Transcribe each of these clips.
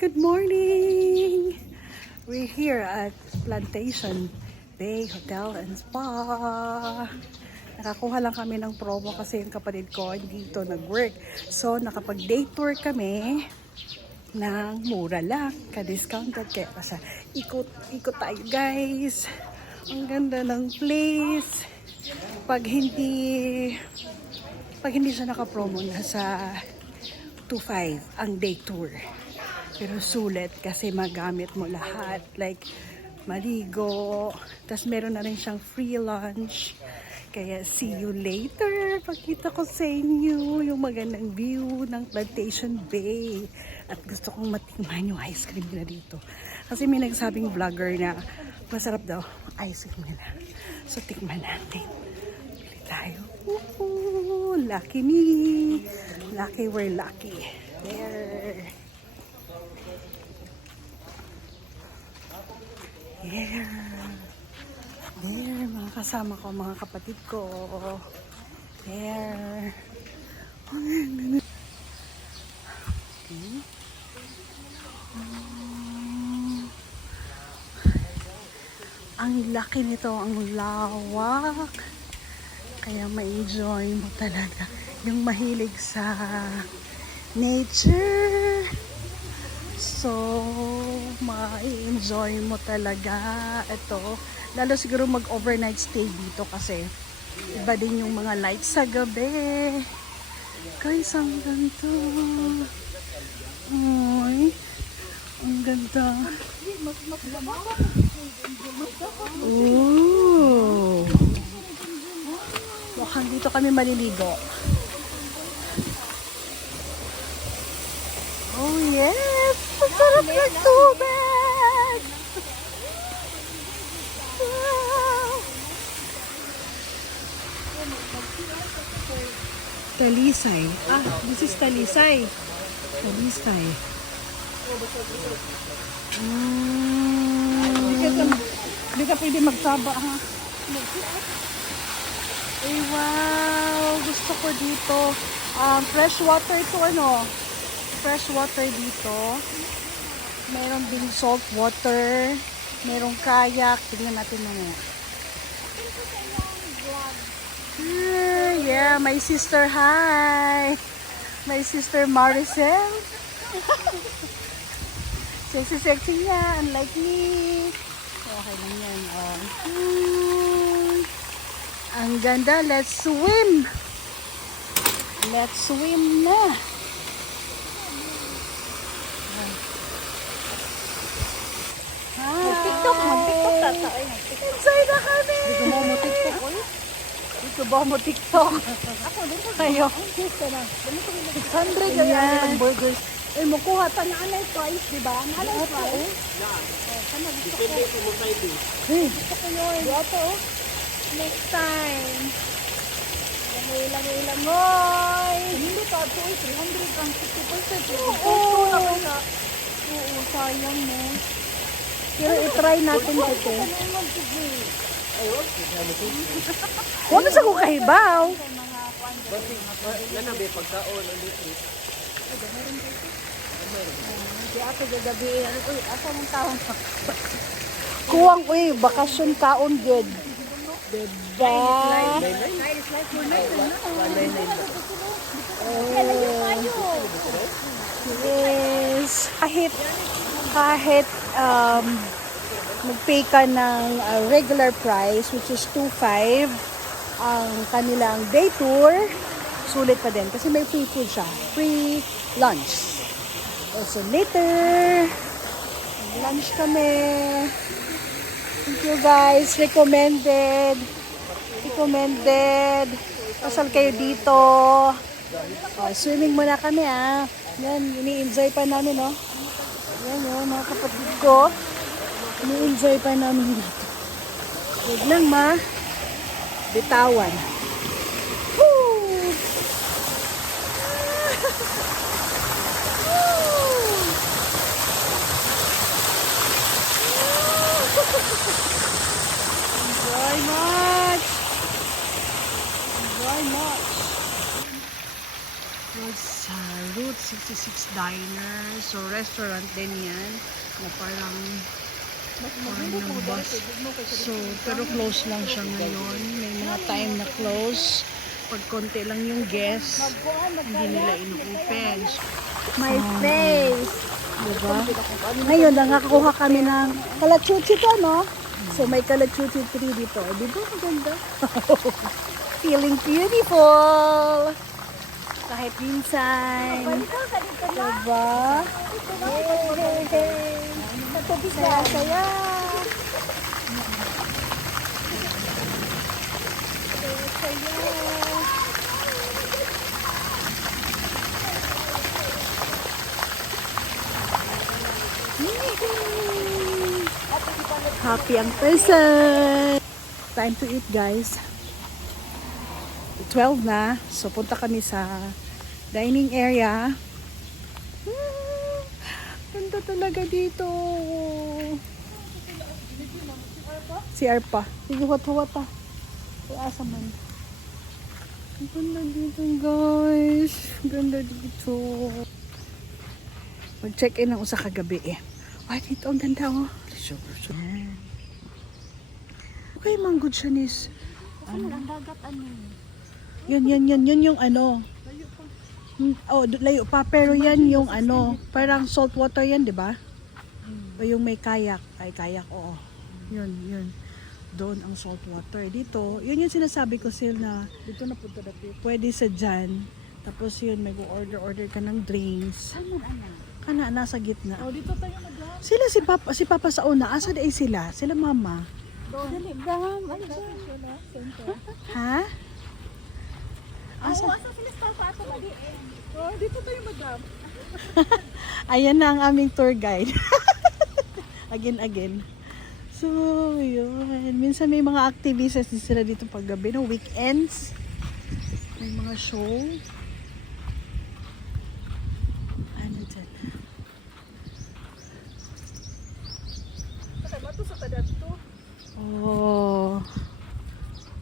Good morning! We're here at Plantation Bay Hotel and Spa. Nakakuha lang kami ng promo kasi yung kapatid ko dito nag-work. So, nakapag-day tour kami ng mura lang, ka-discounted. Kaya pa siya, ikot tayo guys. Ang ganda ng place. Pag hindi siya naka-promo, nasa 2.5 ang day tour. Pero sulit kasi magamit mo lahat. Like, maligo. Tapos meron na rin siyang free lunch. Kaya see you later. Pakita ko sa inyo yung magandang view ng Plantation Bay. At gusto kong matikman yung ice cream na dito. Kasi may nagsabing vlogger na masarap daw ice cream nila. So, tikman natin. Bili tayo. Woohoo! Lucky me! Lucky, we're lucky. There. There, mga kasama ko, mga kapatid ko. There. Okay. Ang laki nito, ang lawak. Kaya ma-enjoy mo talaga. Yung mahilig sa nature. So, ma-enjoy mo talaga ito. Lalo siguro mag-overnight stay dito kasi iba din yung mga lights sa gabi. Guys, ang ganda. Ay, ang ganda. Ooh. Mukhang dito kami maliligo. Oh yes! Masarap ng tubig! Wow! Talisay. Ah, this is Talisay. Talisay. Hindi ka pwede magsaba, ha? Ay, wow! Gusto ko dito. Fresh water ito, ano? Fresh water dito. Meron din salt water. Merong kayak. Tignan natin mamaya. Yeah, my sister. Hi! My sister Maricel. Sexy niya. Unlike me. Okay lang yan. Ang ganda. Let's swim. Let's swim na. TikTok tatay. Inside na kami! Hindi ko mo TikTok, oy. Hindi ko ba mo TikTok? Ako din ko. Kayo. 600 Yan. yung burgers. Eh, mukuha pa na anay twice, di ba? Anay twice. Depende kung mo side eh. Gusto ko yun. Ito, next time. Langoy. Hindi pa ito eh. 300 ang 50%. Oo. Oo, sayang mo. Pero i-try natin ito. Huwag sa ko kahibaw. Yan na ba pagkaon ang litri? Hindi ako gagabihin. Ano ko, asa mong taon pa? Kuwang ko eh, bakasyon kaon good. Diba? Yes. Kahit mag-pay ka ng regular price, which is 2.5, ang kanilang day tour, sulit pa din. Kasi may free food siya. Free lunch. Also later, lunch kami. Thank you guys. Recommended. Pasal kayo dito. Swimming muna kami Yan, ini-enjoy pa namin Yan yun, mga kapatid ko. Ini-enjoy pa namin dito. Huwag lang bitawan. Woo! Enjoy much. Route 66 36 Diner. So, restaurant din yan. Na parang ng bus. So, pero close lang siya ngayon. May mga time na close. Pag konti lang yung guests, hindi nila ino-open. My face. Diba? Ngayon, nakakakuha kami ng kalachuchi to, no? So, may kalachuchi tree dito. Diba? Maganda. Feeling beautiful. Kahit minsan. Diba? Saya-saya. Happy ang person. Time to eat, guys. 12 na. So, punta kami sa dining area. Ganda talaga dito. CR pa. Sige, wata-wata. Asa man. Ang ganda dito, guys. Ganda dito. Mag-check-in ang usa kagabi eh. Ay, dito ang ganda, oh. Okay, manggod siya, nis. Ano ang dagat ano? Yun yung ano. Oh, layo pa. Pero yan yung ano. Parang salt water yan, di ba? O yung may kayak. Ay, kayak, oo. Yun. Doon ang salt water. Dito, yun yung sinasabi ko sila na dito na punta dati. Pwede sa dyan. Tapos yun, may order ka ng drinks. Ano? Kana, nasa gitna. Oh, dito tayo madam. Sila si Papa sa una. Asa na sila? Sila Mama. Dali, Bram. Ano siya? Ha? Asa? Asa sila sa papa ato ba di? Oh, dito tayo madam. Ayan na ang aming tour guide. again. So, yun. Minsan may mga activities din sila dito paggabi. No? Weekends. May mga show. Ano dyan? Mato sa tadat to.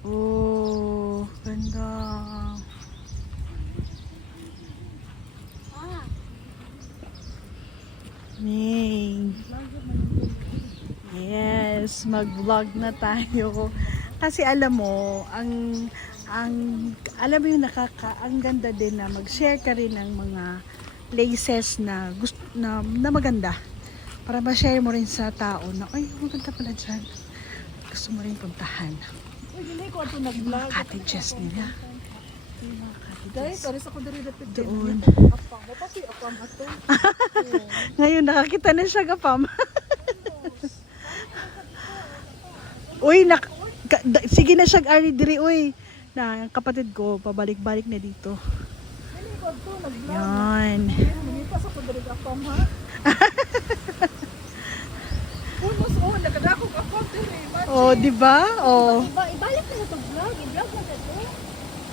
Oh, ganda. Ning. Yes, mag-vlog na tayo. Kasi alam mo, alam mo yung ang ganda din na mag-share ka rin ng mga places na maganda. Para ma-share mo rin sa tao na, ay, maganda pala dyan. Gusto mo rin puntahan. Uy, dili ko ato nag-vlog. Cottages nila. Guys, sorry sa ko diri dapat Doon. Apang, pati apang ato. Ngayon, nakakita na siya kapam. Uy, sige na siya ari diri, uy. Na, ang kapatid ko, pabalik-balik na dito. Dili ko ato nag-vlog. Yan. Dili pa sa ko diri apang ha. Uy, mas nagkadakog apang diri. Oh, di ba? Oh. Ibalik na sa vlog, i-vlog na to.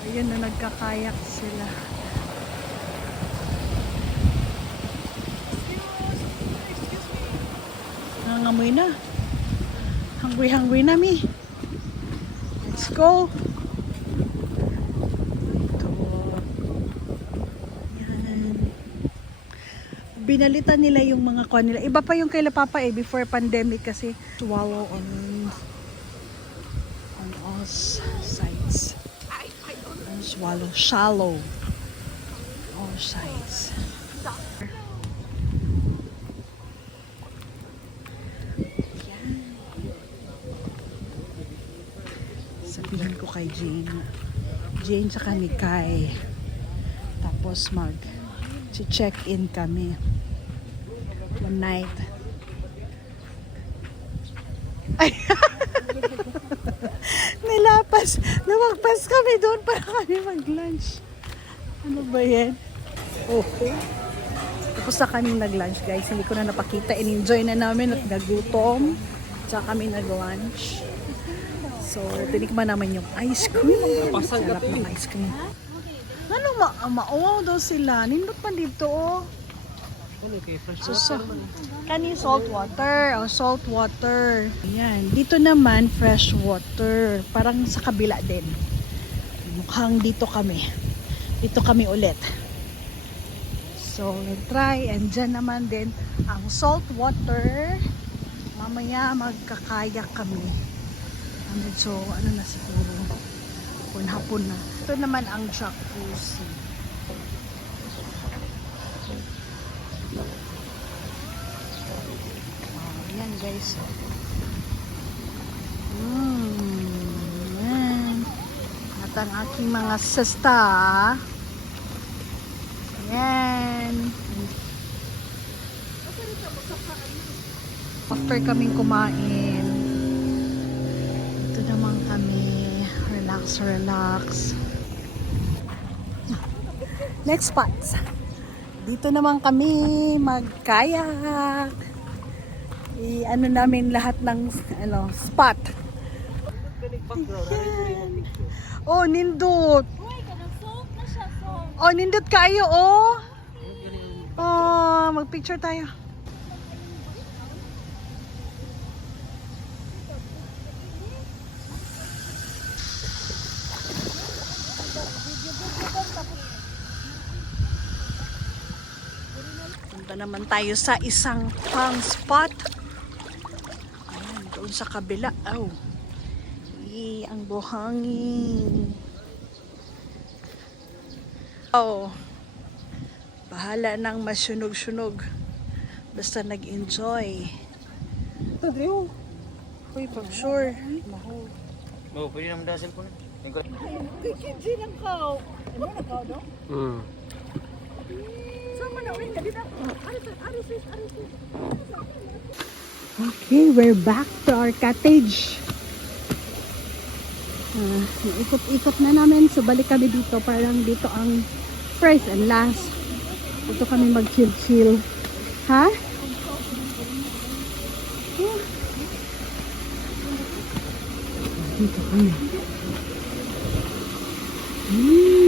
Ayun na, nagkakayak sila. Nangangamoy na. Hungry na, mi. Let's go. Ito. Yan. Binalitan nila yung mga kuha nila. Iba pa yung kay Papa before pandemic kasi swallow on all sides. Swallow, shallow. All sides. Sabihin ko kay Jane sa ni Kai. Tapos check-in kami. One night. Ay! Lumagpas kami doon para kami mag-lunch. Ano ba yan? Okay. Tapos na kami nag-lunch, guys. Hindi ko na napakita. In-enjoy na namin at nagutom. Tsaka kami nag-lunch. So, tinikman naman yung ice cream. Sarap ng ice cream. Ano, mauwaw daw sila. Nindot pa dito, oh. So, kani salt water. Oh, salt water. Ayan. Dito naman, fresh water. Parang sa kabila din. Mukhang dito kami. Dito kami ulit. So, we'll try. And dyan naman din ang salt water. Mamaya magkakayak kami. So, ano na siguro. Hapon na. Ito naman ang jacuzzi. Yan guys. Yan. At ang aking mga sista. Yan. After kaming kumain, ito naman kami. Relax, relax. Next spot. Dito naman kami magkayak. I-ano namin lahat ng spot. Oh, nindot. Uy, kanang soap na siya, soap. Oh, nindot kayo, oh. Oh, mag-picture tayo. Punta naman tayo sa isang pang spot. Ayan, doon sa kabila. Oh. Ang buhangin. Oh. Bahala nang masunog-sunog. Basta nag-enjoy. Tadriyo. Uy, pag sure. Oh, pwede naman dasal po na. Kikinji lang ka. Ano na ka, no? Sama na, uy, dali na. Arisis. Okay, we're back to our cottage. Ikot-ikot na namin. So, balik kami dito. Parang dito ang first and last. Dito kami mag-chill-chill. Ha? Dito kami. Hi!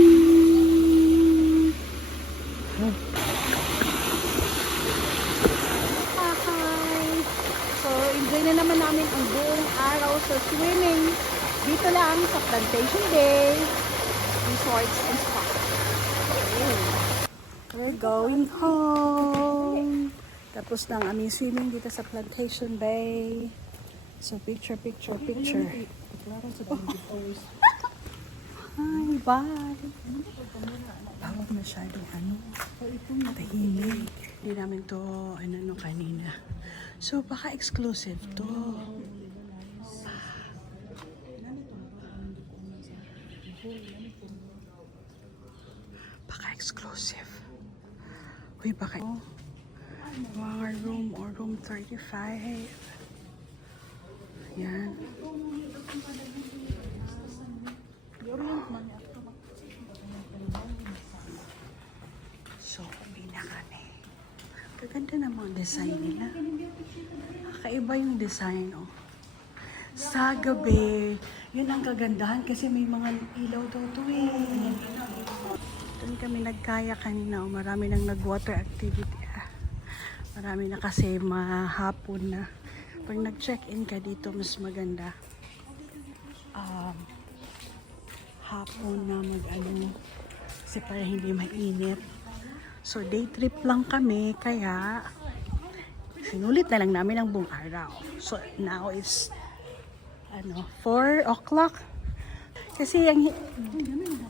So, enjoy na naman namin ang buong araw sa swimming. Dito lang sa Plantation Bay Resorts and Spa. We're going home. Tapos na ang aming swimming dito sa Plantation Bay. So, picture. Hi, bye! Bawag masyadong tahimik. Hindi namin to kanina. So, baka exclusive to. Baka exclusive. Uy, baka mga room or room 35. Yan. So, uwi na kami. Kaganda ng mga design nila. Kakaiba yung design, oh. Sa gabi, yun ang kagandahan kasi may mga ilaw daw to eh. Doon kami nagkaya kanina, oh. Marami nang nag-water activity. Marami na kasi mahapon na. Pag nag-check-in ka dito, mas maganda. Hapon na kasi para hindi mainit. So, day trip lang kami, kaya sinulit na lang namin ang buong araw. So, now is 4 o'clock. Kasi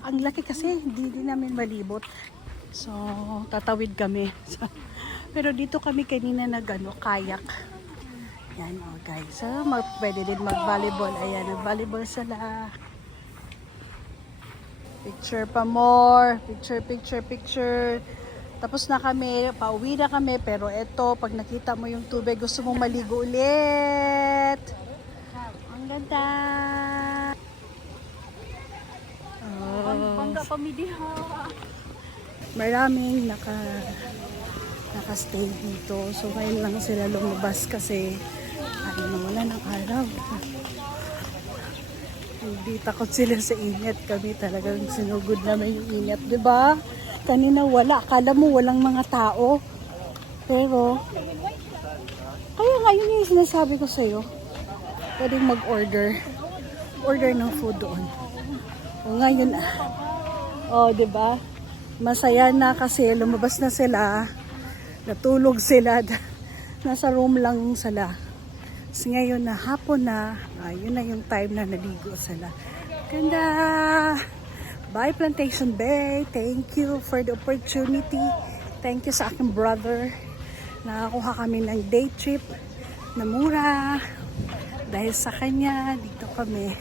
ang laki kasi, hindi namin malibot. So, tatawid kami. Pero dito kami kanina kayak. Yan, oh guys. So, pwede din mag-volleyball. Ayan, nag-volleyball sila. Picture pa more. Picture. Tapos na kami. Pauwi na kami. Pero eto, pag nakita mo yung tubig, gusto mong maligo ulit. Ang ganda. Bangga pamidiha. Maraming nakastay dito. So, ngayon lang sila lumabas kasi wala ng araw. Hindi takot sila sa init. Kami talagang sinugod namin yung init. Diba? Kanina wala. Akala mo walang mga tao. Pero, kaya nga yun yung sinasabi ko sa'yo. Pwedeng mag-order. Order ng food doon. O ngayon, diba? Masaya na kasi lumabas na sila. Natulog sila. Nasa room lang sila. Kasi ngayon na hapon na, yun na yung time na naligo sila. Ganda! Bye Plantation Bay! Thank you for the opportunity. Thank you sa aking brother. Nakakuha kami ng day trip na mura. Dahil sa kanya, dito kami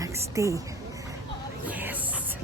nagstay. Yes!